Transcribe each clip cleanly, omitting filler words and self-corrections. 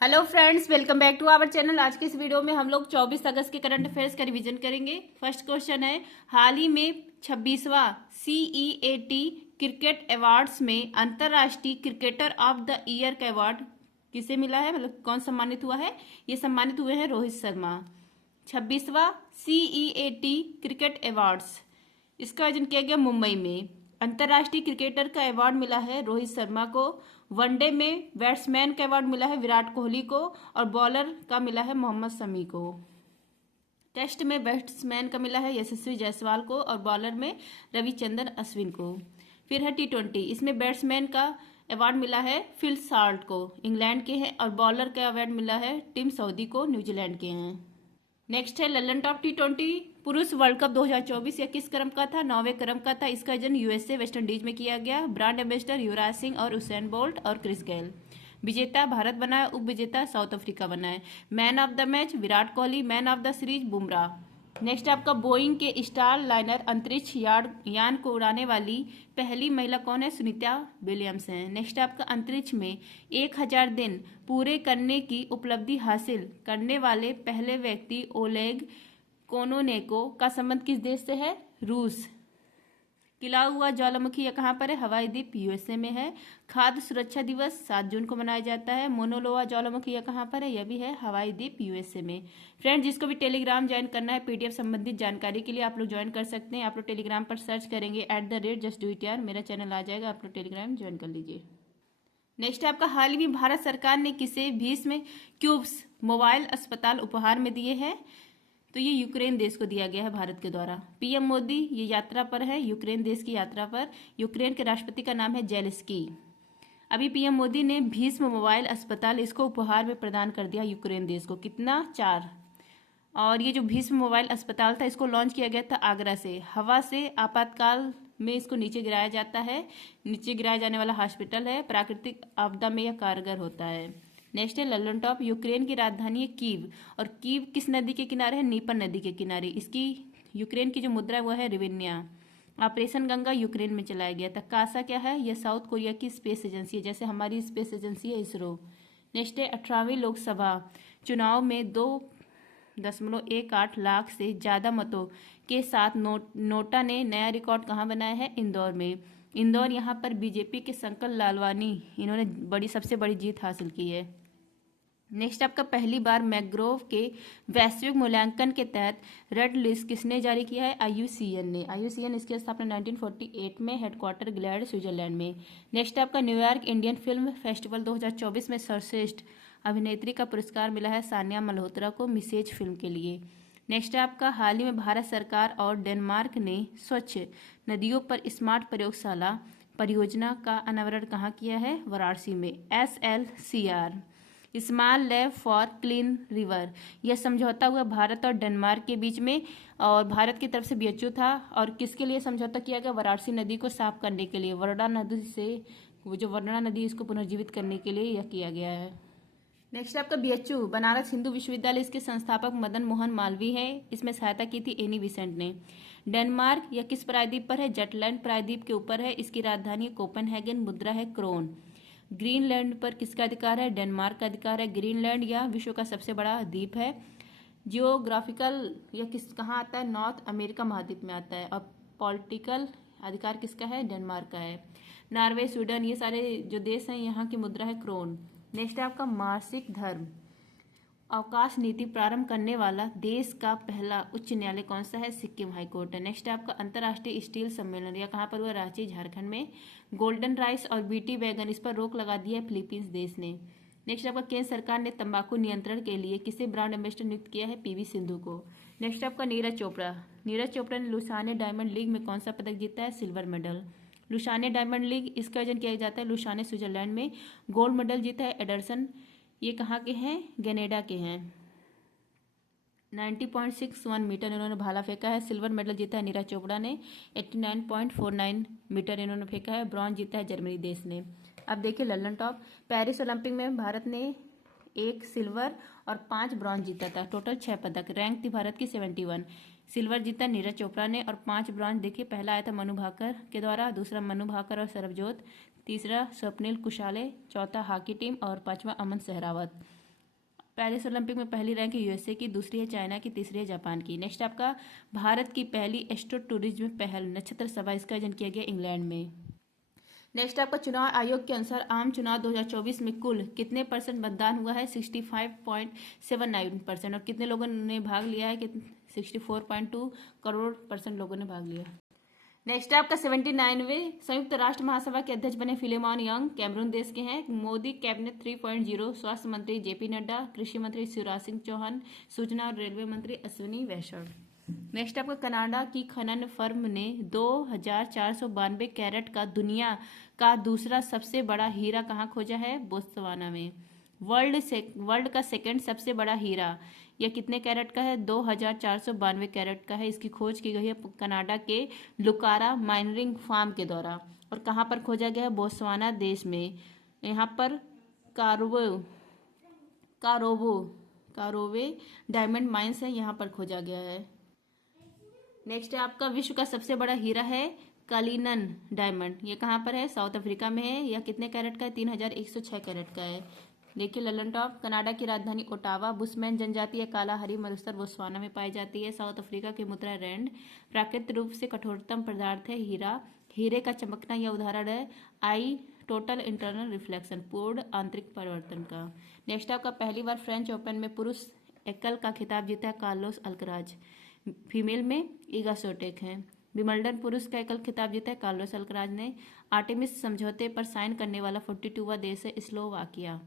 Hello friends, welcome back to our channel. आज के इस वीडियो में हम लोग 24 अगस्त के करंट अफेयर्स का रिवीजन करेंगे। फर्स्ट क्वेश्चन है, हाल ही में 26वां CEAT क्रिकेट अवार्ड्स में अंतर्राष्ट्रीय क्रिकेटर ऑफ द ईयर का अवार्ड किसे मिला है, मतलब कौन सम्मानित हुआ है? ये सम्मानित हुए हैं रोहित शर्मा। 26वां CEAT क्रिकेट अवार्ड्स, इसका आयोजन किया गया मुंबई में। अंतर्राष्ट्रीय क्रिकेटर का अवार्ड मिला है रोहित शर्मा को। वनडे में बैट्समैन का अवार्ड मिला है विराट कोहली को और बॉलर का मिला है मोहम्मद शमी को। टेस्ट में बैट्समैन का मिला है यशस्वी जायसवाल को और बॉलर में रविचंद्रन अश्विन को। फिर है T20, इसमें बैट्समैन का अवार्ड मिला है फिल साल्ट को, इंग्लैंड के हैं, और बॉलर का अवार्ड मिला है टिम साउदी को, न्यूजीलैंड के हैं। नेक्स्ट है ललन टॉप T20 पुरुष वर्ल्ड कप 2024, यह किस क्रम का था? 9वें क्रम का था। इसका आयोजन USA वेस्ट इंडीज में किया गया। ब्रांड एम्बेसडर युवराज सिंह और उसेन बोल्ट और क्रिस गेल। विजेता भारत बना है, उप विजेता साउथ अफ्रीका बना है। Man of the match Virat Kohli, man of the series Bumrah. Next आपका बोइंग के स्टार लाइनर अंतरिक्ष यान को उड़ाने वाली पहली महिला कौन है? सुनीता विलियम्स हैं। नेक्स्ट आपका अंतरिक्ष में 1000 दिन पूरे करने की उपलब्धि हासिल करने वाले पहले व्यक्ति ओलेग कोनोनेको का संबंध किस देश से है? रूस। खिला हुआ ज्वालामुखी यह कहाँ पर है? हवाई द्वीप USA में है। खाद्य सुरक्षा दिवस 7 जून को मनाया जाता है। मोनोलोवा ज्वालामुखी यह कहाँ पर है? यह भी है हवाई द्वीप USA में। फ्रेंड, जिसको भी टेलीग्राम ज्वाइन करना है PDF संबंधित जानकारी के लिए आप लोग ज्वाइन कर सकते हैं। आप लोग टेलीग्राम पर सर्च करेंगे @justdoityar, मेरा चैनल आ जाएगा, आप लोग टेलीग्राम ज्वाइन कर लीजिए। नेक्स्ट आपका, हाल ही में भारत सरकार ने किसे भीष्म क्यूब्स मोबाइल अस्पताल उपहार में दिए हैं? तो ये यूक्रेन देश को दिया गया है भारत के द्वारा। PM मोदी ये यात्रा पर है, यूक्रेन देश की यात्रा पर। यूक्रेन के राष्ट्रपति का नाम है जेलेंस्की। अभी PM मोदी ने भीष्म मोबाइल अस्पताल इसको उपहार में प्रदान कर दिया यूक्रेन देश को। कितना? 4। और ये जो भीष्म मोबाइल अस्पताल था इसको लॉन्च किया गया था आगरा से। हवा से आपातकाल में इसको नीचे गिराया जाता है, नीचे गिराया जाने वाला हॉस्पिटल है। प्राकृतिक आपदा में यह कारगर होता है। नेक्स्ट है ललन टॉप, यूक्रेन की राजधानी है कीव, और कीव किस नदी के किनारे है? नीपर नदी के किनारे। इसकी यूक्रेन की जो मुद्रा है वो है रिवेन्या। ऑपरेशन गंगा यूक्रेन में चलाया गया था। कासा क्या है? यह साउथ कोरिया की स्पेस एजेंसी है, जैसे हमारी स्पेस एजेंसी है इसरो। नेक्स्ट है 18वीं लोकसभा चुनाव में 2.18 लाख से ज़्यादा मतों के साथ नोटा ने नया रिकॉर्ड कहाँ बनाया है? इंदौर में। इंदौर यहाँ पर BJP के शंकर लालवानी, इन्होंने सबसे बड़ी जीत हासिल की है। नेक्स्ट आपका, पहली बार मैंग्रोव के वैश्विक मूल्यांकन के तहत रेड लिस्ट किसने जारी किया है? IUCN ने। IUCN इसकी स्थापना 1948 में, हेडक्वार्टर ग्लैड स्विट्जरलैंड में। नेक्स्ट आपका, न्यूयॉर्क इंडियन फिल्म फेस्टिवल 2024 में सर्वश्रेष्ठ अभिनेत्री का पुरस्कार मिला है सानिया मल्होत्रा को मिसेज फिल्म के लिए। नेक्स्ट है आपका, हाल ही में भारत सरकार और डेनमार्क ने स्वच्छ नदियों पर स्मार्ट प्रयोगशाला परियोजना का अनावरण कहाँ किया है? वाराणसी में। SLCR small lab for clean river, यह समझौता हुआ भारत और डेनमार्क के बीच में, और भारत की तरफ से BHU था। और किसके लिए समझौता किया गया? वाराणसी नदी को साफ करने के लिए। वरदा नदी से, वो जो वरना नदी, इसको पुनर्जीवित करने के लिए यह किया गया है। नेक्स्ट आपका BHU बनारस हिंदू विश्वविद्यालय, इसके संस्थापक मदन मोहन मालवीय है। इसमें सहायता की थी एनी बिसेंट ने। डेनमार्क यह किस प्रायद्वीप पर है? जटलैंड प्रायद्वीप के ऊपर है। इसकी राजधानी कोपेनहेगन, मुद्रा है क्रोन। ग्रीनलैंड पर किसका अधिकार है? डेनमार्क का अधिकार है। ग्रीनलैंड यह विश्व का सबसे बड़ा द्वीप है। जियोग्राफिकल यह कहाँ आता है? नॉर्थ अमेरिका महाद्वीप में आता है। और पॉलिटिकल अधिकार किसका है? डेनमार्क का है। नॉर्वे, स्वीडन, ये सारे जो देश हैं यहाँ की मुद्रा है क्रोन। नेक्स्ट है आपका, मासिक धर्म अवकाश नीति प्रारंभ करने वाला देश का पहला उच्च न्यायालय कौन सा है? सिक्किम हाईकोर्ट है। नेक्स्ट है आपका, अंतर्राष्ट्रीय स्टील सम्मेलन, यह कहाँ पर हुआ? रांची, झारखंड में। गोल्डन राइस और BT वैगन, इस पर रोक लगा दी है फिलीपींस देश ने। नेक्स्ट आपका, केंद्र सरकार ने तंबाकू नियंत्रण के लिए किसे ब्रांड एम्बेसडर नियुक्त किया है? PV सिंधु को। नेक्स्ट आपका, नीरज चोपड़ा। नीरज चोपड़ा ने लुसाने डायमंड लीग में कौन सा पदक जीता है? Silver medal. Lausanne diamond league, इसका आयोजन किया जाता है लुसाने स्विट्जरलैंड में। गोल्ड मेडल जीता है एडरसन, ये कहाँ के हैं? कनाडा के हैं। 90.61 मीटर इन्होंने भाला फेंका है। सिल्वर मेडल जीता है नीरज चोपड़ा ने। 89.49 मीटर इन्होंने फेंका है। ब्रॉन्ज जीता है जर्मनी देश ने। अब देखिए ललन टॉप, पेरिस ओलंपिक में भारत ने 1 सिल्वर और 5 ब्रॉन्ज जीता था, टोटल 6 पदक। रैंक थी भारत की 71। सिल्वर जीता नीरज चोपड़ा ने और 5 ब्रॉन्ज देखिए, पहला आया था मनु भाकर के द्वारा, दूसरा मनु भाकर और सरबजोत, तीसरा स्वप्निल कुशाले, चौथा हॉकी टीम और 5वां अमन सहरावत। पेरिस ओलंपिक में पहली रैंक यूएसए की, दूसरी है चाइना की, तीसरी है जापान की। नेक्स्ट आपका भारत की पहली एस्ट्रो टूरिज्म पहल नक्षत्र सभा, इसका आयोजन किया गया इंग्लैंड में। नेक्स्ट आपका चुनाव आयोग के अनुसार आम चुनाव 2024 में कुल कितने % मतदान हुआ है? 65.79%। और कितने लोगों ने भाग लिया है? 64.2 करोड़ % लोगों ने भाग लिया। नेक्स्ट आपका 79वें संयुक्त राष्ट्र महासभा के अध्यक्ष बने फिलेमॉन यंग, कैमरून देश के हैं। मोदी कैबिनेट 3.0, स्वास्थ्य मंत्री जेपी नड्डा, कृषि मंत्री शिवराज सिंह चौहान, सूचना और रेलवे मंत्री अश्विनी वैष्णव। नेक्स्ट आपका कनाडा की खनन फर्म ने 2492 कैरेट का दुनिया का दूसरा सबसे बड़ा हीरा कहाँ खोजा है? बोत्सवाना में। वर्ल्ड का सेकंड सबसे बड़ा हीरा यह कितने कैरेट का है? 2492 कैरेट का है। इसकी खोज की गई है कनाडा के लुकारा माइनिंग फार्म के द्वारा। और कहाँ पर खोजा गया है? बोत्सवाना देश में। यहाँ पर कारोवे डायमंड माइंस है, यहाँ पर खोजा गया है। नेक्स्ट है आपका विश्व का सबसे बड़ा हीरा है कलिनन डायमंड। ये कहाँ पर है? साउथ अफ्रीका में है। यह कितने कैरेट का है? 3106 कैरेट का है। देखिए ललन टॉप, कनाडा की राजधानी ओटावा। बुशमैन जनजाति या काला हरी मरुस्थल बोत्सवाना में पाई जाती है। साउथ अफ्रीका की मुद्रा रैंड। प्राकृतिक रूप से कठोरतम पदार्थ है हीरा। हीरे का चमकना यह उदाहरण है आई टोटल इंटरनल रिफ्लेक्शन, पूर्ण आंतरिक परिवर्तन का। नेक्स्ट आपका पहली बार फ्रेंच ओपन में पुरुष एकल का खिताब जीता है कार्लोस अल्कराज। फीमेल में ईगा स्विएटेक है। विंबलडन पुरुष का एकल खिताब जीता है कार्लोस अल्कराज ने। आर्टेमिस समझौते पर साइन करने वाला 42वां देश है स्लोवाकिया।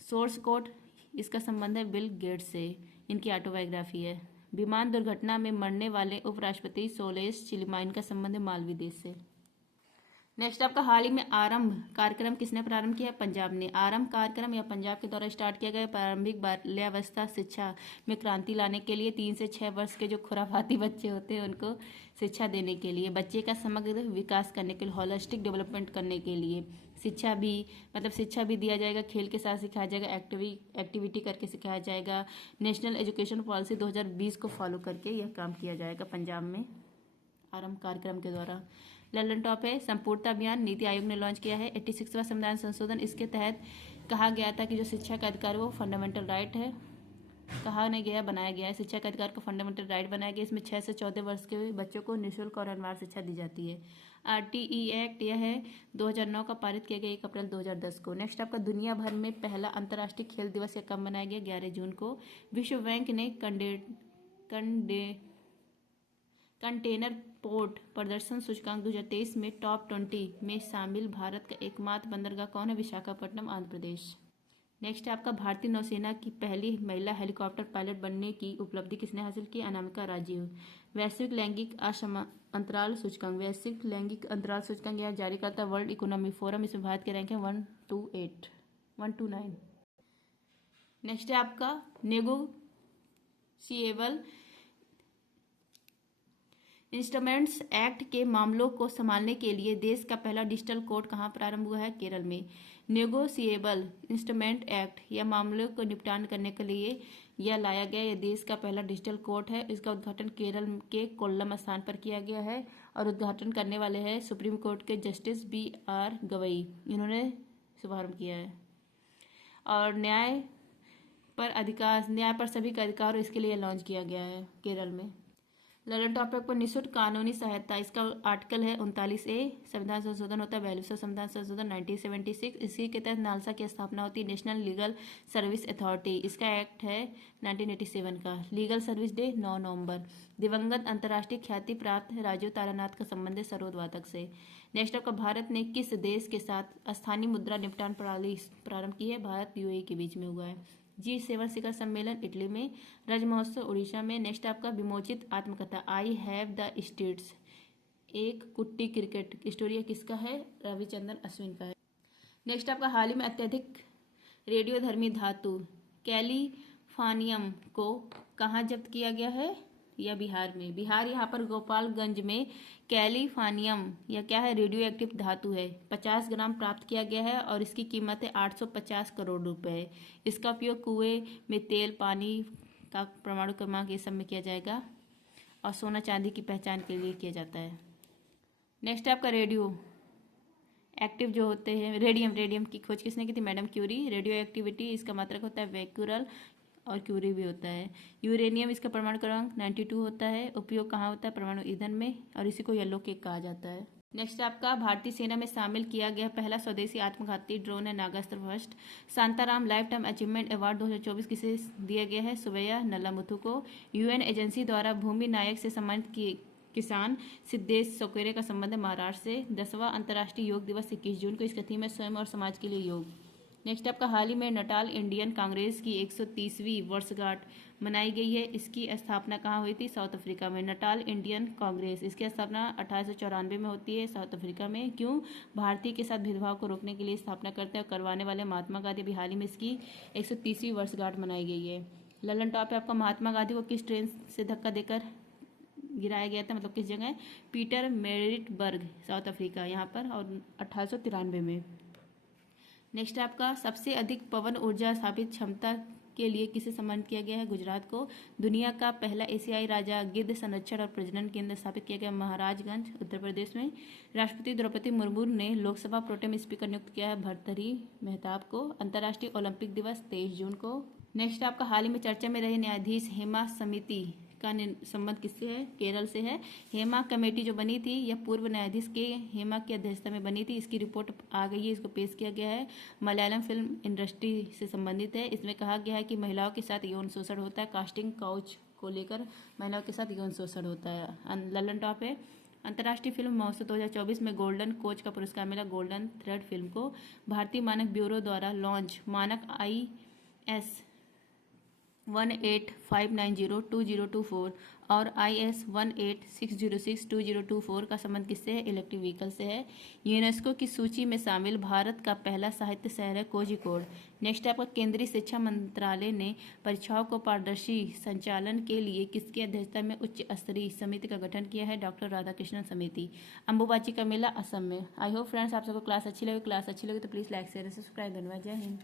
सोर्स कोड, इसका संबंध है बिल गेट्स से, इनकी ऑटोबायोग्राफी है। विमान दुर्घटना में मरने वाले उपराष्ट्रपति सोलेस चिलिमा, इनका संबंध है मालवी देश से। नेक्स्ट आपका हाल ही में आरंभ कार्यक्रम किसने प्रारंभ किया? पंजाब ने। आरंभ कार्यक्रम या पंजाब के द्वारा स्टार्ट किया गया प्रारंभिक बाल्यावस्था शिक्षा में क्रांति लाने के लिए 3 से 6 वर्ष के जो खुराफाती बच्चे होते हैं उनको शिक्षा देने के लिए, बच्चे का समग्र विकास करने के लिए, होलिस्टिक डेवलपमेंट करने के लिए शिक्षा भी दिया जाएगा, खेल के साथ सिखाया जाएगा, एक्टिविटी करके सिखाया जाएगा। नेशनल एजुकेशन पॉलिसी 2020 को फॉलो करके यह काम किया जाएगा पंजाब में आरंभ कार्यक्रम के द्वारा। ललन टॉप है संपूर्णता अभियान नीति आयोग ने लॉन्च किया है। 86वां संविधान संशोधन, इसके तहत कहा गया था कि जो शिक्षा का अधिकार वो फंडामेंटल राइट है। बनाया गया है शिक्षा का अधिकार को फंडामेंटल राइट बनाया गया। इसमें 6 से 14 वर्ष के बच्चों को निःशुल्क और अनिवार्य शिक्षा दी जाती है। RTE एक्ट यह है 2009 का पारित किया गया 1 अप्रैल 2010 को। नेक्स्ट आपका दुनिया भर में पहला अंतर्राष्ट्रीय खेल दिवस कब मनाया गया? 11 जून को। विश्व बैंक ने कंटेनर पोर्ट प्रदर्शन सूचकांक 2023 में टॉप 20 में शामिल भारत का एकमात्र बंदरगाह कौन है? विशाखापट्टनम, आंध्र प्रदेश। नेक्स्ट आपका भारतीय नौसेना की पहली महिला हेलीकॉप्टर पायलट बनने की उपलब्धि किसने हासिल की? अनामिका राजीव। वैश्विक लैंगिक अंतराल सूचकांक यह जारी करता वर्ल्ड इकोनॉमी फोरम। इसमें भारत के रैंक है 129। नेक्स्ट है आपका नेगोशिएबल इंस्ट्रूमेंट्स एक्ट के मामलों को संभालने के लिए देश का पहला डिजिटल कोर्ट कहाँ प्रारंभ हुआ है? केरल में। नेगोशिएबल इंस्ट्रूमेंट एक्ट या मामलों को निपटान करने के लिए यह लाया गया, यह देश का पहला डिजिटल कोर्ट है। इसका उद्घाटन केरल के कोल्लम स्थान पर किया गया है और उद्घाटन करने वाले हैं सुप्रीम कोर्ट के जस्टिस BR गवई, इन्होंने शुभारंभ किया है। और न्याय पर सभी का अधिकार, इसके लिए लॉन्च किया गया है केरल में। ललन टॉपिक पर निःशुल्क कानूनी सहायता, इसका आर्टिकल है 39A। संविधान संशोधन होता है 42वां संविधान संशोधन 1976। इसी के तहत नालसा की स्थापना होती है नेशनल लीगल सर्विस अथॉरिटी। इसका एक्ट है 1987 का। लीगल सर्विस डे 9 नवंबर। दिवंगत अंतर्राष्ट्रीय ख्याति प्राप्त राजीव तारानाथ का संबंध है सरोद वादक से। नेक्स्ट आपका भारत ने किस देश के साथ स्थानीय मुद्रा निपटान प्रणाली प्रारंभ की है? भारत UAE के बीच में हुआ है। G7 शिखर सम्मेलन इटली में। राज्य महोत्सव उड़ीसा में। नेक्स्ट आपका विमोचित आत्मकथा आई हैव द स्टेट्स, एक कुट्टी क्रिकेट स्टोरी किसका है? रविचंद्रन अश्विन का है। नेक्स्ट आपका हाल ही में अत्यधिक रेडियोधर्मी धातु कैलिफोर्नियम को कहाँ जब्त किया गया है? या बिहार में। बिहार यहाँ पर गोपालगंज में कैलिफोर्नियम या क्या है? रेडियो एक्टिव धातु है, 50 ग्राम प्राप्त किया गया है और इसकी कीमत है 850 करोड़ रुपए। इसका उपयोग कुएं में तेल, पानी का परमाणु क्रमांक ये सब में किया जाएगा और सोना चांदी की पहचान के लिए किया जाता है। नेक्स्ट आपका रेडियो एक्टिव जो होते हैं रेडियम की खोज किसने की थी? Madam Curie. रेडियो एक्टिविटी इसका मात्रक होता है वैक्यूरल और क्यूरी भी होता है। यूरेनियम इसका परमाणु क्रमांक 92 होता है। उपयोग कहाँ होता है? परमाणु ईंधन में, और इसी को येलो केक कहा जाता है। नेक्स्ट आपका भारतीय सेना में शामिल किया गया पहला स्वदेशी आत्मघाती ड्रोन है Nagastra first. Shantaram life time achievement award 2024 किसे दिया गया है? सुबैया नल्लामुथु को। यूएन एजेंसी द्वारा भूमि नायक से सम्मानित किए किसान सिद्धेश सौकरे का संबंध है महाराष्ट्र से। 10वां अंतर्राष्ट्रीय योग दिवस 21 जून को। इसका थीम है स्वयं और समाज के लिए योग। नेक्स्ट आपका हाल ही में नटाल इंडियन कांग्रेस की 130वीं वर्षगांठ मनाई गई है। इसकी स्थापना कहाँ हुई थी? साउथ अफ्रीका में। नटाल इंडियन कांग्रेस, इसकी स्थापना 1894 में होती है साउथ अफ्रीका में। क्यों? भारतीय के साथ भेदभाव को रोकने के लिए स्थापना करते हैं और करवाने वाले महात्मा गांधी। अभी हाल ही में इसकी 130वीं वर्षगांठ मनाई गई है। ललन टॉप है आपका, महात्मा गांधी को किस ट्रेन से धक्का देकर गिराया गया था, मतलब किस जगह? पीटर मेरिटबर्ग, साउथ अफ्रीका यहाँ पर, और 1893 में। नेक्स्ट आपका सबसे अधिक पवन ऊर्जा स्थापित क्षमता के लिए किसे सम्मानित किया गया है? गुजरात को। दुनिया का पहला एशियाई राजा गिद्ध संरक्षण और प्रजनन केंद्र स्थापित किया गया महाराजगंज, उत्तर प्रदेश में। राष्ट्रपति द्रौपदी मुर्मू ने लोकसभा प्रोटेम स्पीकर नियुक्त किया है भर्तृहरि मेहताब को। अंतर्राष्ट्रीय ओलंपिक दिवस 23 जून को। नेक्स्ट आपका हाल ही में चर्चा में रहे न्यायाधीश हेमा समिति का संबंध किससे है? केरल से है। हेमा कमेटी जो बनी थी यह पूर्व न्यायाधीश के हेमा की अध्यक्षता में बनी थी। इसकी रिपोर्ट आ गई है, इसको पेश किया गया है। मलयालम फिल्म इंडस्ट्री से संबंधित है। इसमें कहा गया है कि महिलाओं के साथ यौन शोषण होता है। कास्टिंग काउच को लेकर महिलाओं के साथ यौन शोषण होता है। ललन टॉप है, अंतर्राष्ट्रीय फिल्म महोत्सव 2024 में गोल्डन कोच का पुरस्कार मिला गोल्डन थ्रेड फिल्म को। भारतीय मानक ब्यूरो द्वारा लॉन्च मानक IS 185902-2024 और IS 186062-2024 का संबंध किससे है? इलेक्ट्रिक व्हीकल से है। यूनेस्को की सूची में शामिल भारत का पहला साहित्य शहर है कोझिकोड। नेक्स्ट आपका केंद्रीय शिक्षा मंत्रालय ने परीक्षाओं को पारदर्शी संचालन के लिए किसकी अध्यक्षता में उच्च स्तरीय समिति का गठन किया है? डॉक्टर राधाकृष्णन समिति। अंबुबाची का मेला असम में। आई होप फ्रेंड्स आप सबको क्लास अच्छी लगी तो प्लीज़ लाइक शेयर सब्सक्राइब धन्यवाद। जय हिंद।